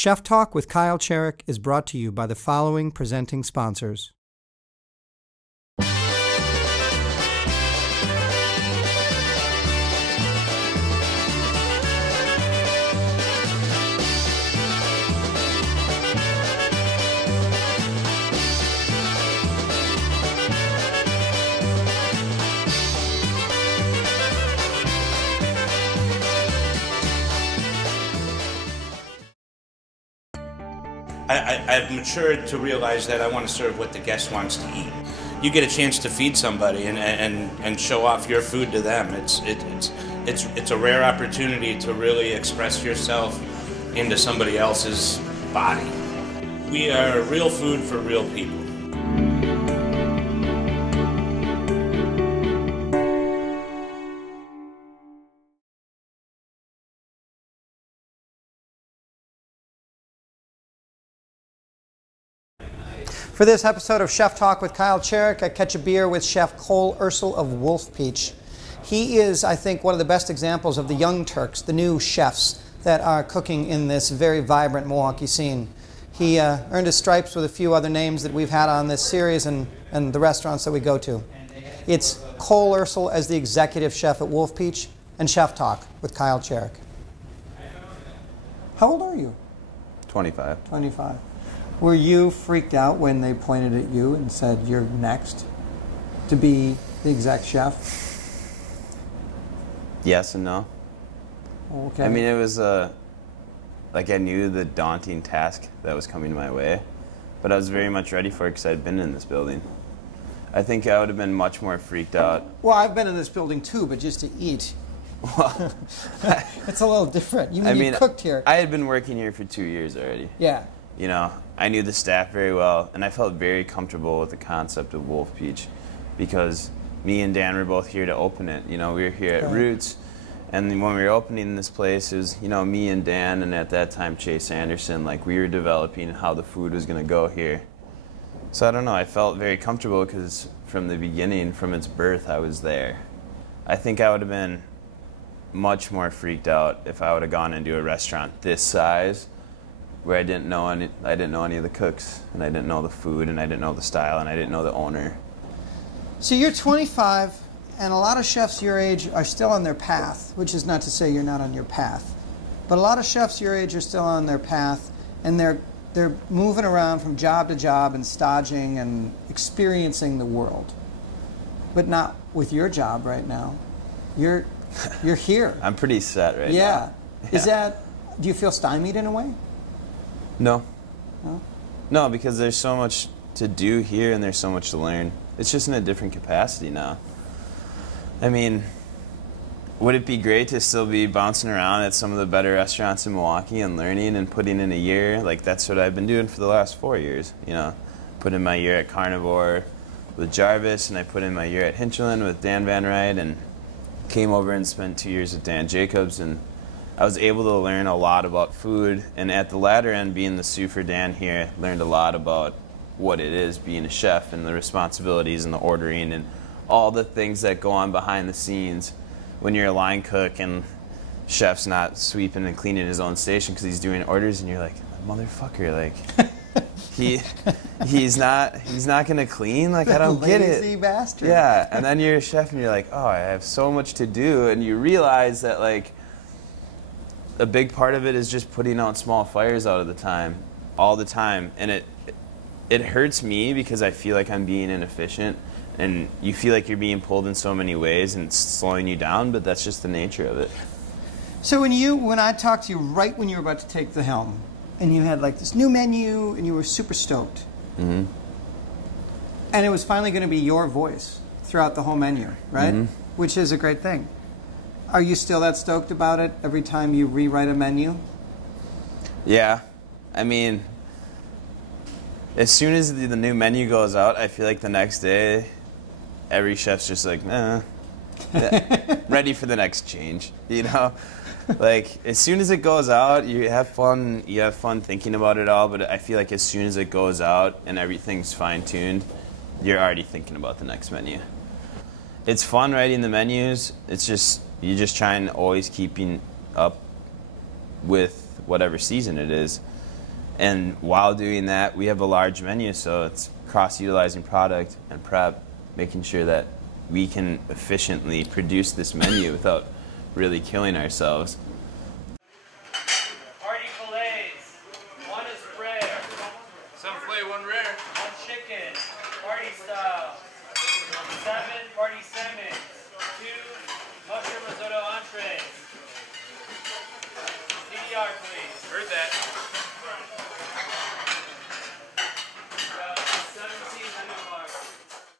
Chef Talk with Kyle Cherek is brought to you by the following presenting sponsors. I've matured to realize that I want to serve what the guest wants to eat. You get a chance to feed somebody and show off your food to them. It's a rare opportunity to really express yourself into somebody else's body. We are real food for real people. For this episode of Chef Talk with Kyle Cherek, I catch a beer with Chef Kyle Ersel of Wolf Peach. He is, I think, one of the best examples of the young Turks, the new chefs that are cooking in this very vibrant Milwaukee scene. He earned his stripes with a few other names that we've had on this series and the restaurants that we go to. It's Kyle Ersel as the executive chef at Wolf Peach and Chef Talk with Kyle Cherek. How old are you? 25. 25. Were you freaked out when they pointed at you and said you're next to be the exec chef? Yes and no. Okay. I mean, it was like I knew the daunting task that was coming my way, but I was very much ready for it because I'd been in this building. I think I would have been much more freaked out. Well, I've been in this building too, but just to eat. Well, it's a little different. You cooked here. I had been working here for 2 years already. Yeah. You know, I knew the staff very well, and I felt very comfortable with the concept of Wolf Peach because me and Dan were both here to open it. You know, we were here at Roots, and when we were opening this place, it was, you know, me and Dan, and at that time, Chase Anderson, like, we were developing how the food was going to go here. So I don't know, I felt very comfortable because from the beginning, from its birth, I was there. I think I would have been much more freaked out if I would have gone into a restaurant this size where I didn't know any of the cooks, and I didn't know the food, and I didn't know the style, and I didn't know the owner. So you're 25, and a lot of chefs your age are still on their path, which is not to say you're not on your path. But a lot of chefs your age are still on their path, and they're moving around from job to job and staging and experiencing the world. But not with your job right now. You're here. I'm pretty set right now. Yeah. Do you feel stymied in a way? No. No? No, because there's so much to do here and there's so much to learn. It's just in a different capacity now. I mean, would it be great to still be bouncing around at some of the better restaurants in Milwaukee and learning and putting in a year? Like, that's what I've been doing for the last 4 years. You know, put in my year at Carnivore with Jarvis, and I put in my year at Hinchlin with Dan Van Ryd, and came over and spent 2 years with Dan Jacobs, and I was able to learn a lot about food, and at the latter end, being the sous for Dan here, learned a lot about what it is being a chef and the responsibilities and the ordering and all the things that go on behind the scenes when you're a line cook and chef's not sweeping and cleaning his own station because he's doing orders, and you're like, motherfucker, like he's not gonna clean, like, I don't get it. Lazy bastard. Yeah, and then you're a chef and you're like, oh, I have so much to do, and you realize that, like, a big part of it is just putting out small fires all the time, and it hurts me because I feel like I'm being inefficient, and you feel like you're being pulled in so many ways and it's slowing you down, but that's just the nature of it. So when I talked to you right when you were about to take the helm, and you had like this new menu, and you were super stoked, Mm-hmm. and it was finally going to be your voice throughout the whole menu, right? Mm-hmm. Which is a great thing. Are you still that stoked about it every time you rewrite a menu? Yeah. I mean, as soon as the new menu goes out, I feel like the next day, every chef's just like, ready for the next change, you know? Like, as soon as it goes out, you have fun thinking about it all, but I feel like as soon as it goes out and everything's fine-tuned, you're already thinking about the next menu. It's fun writing the menus. It's just, you just try and always keeping up with whatever season it is. And while doing that, we have a large menu, so it's cross-utilizing product and prep, making sure that we can efficiently produce this menu without really killing ourselves.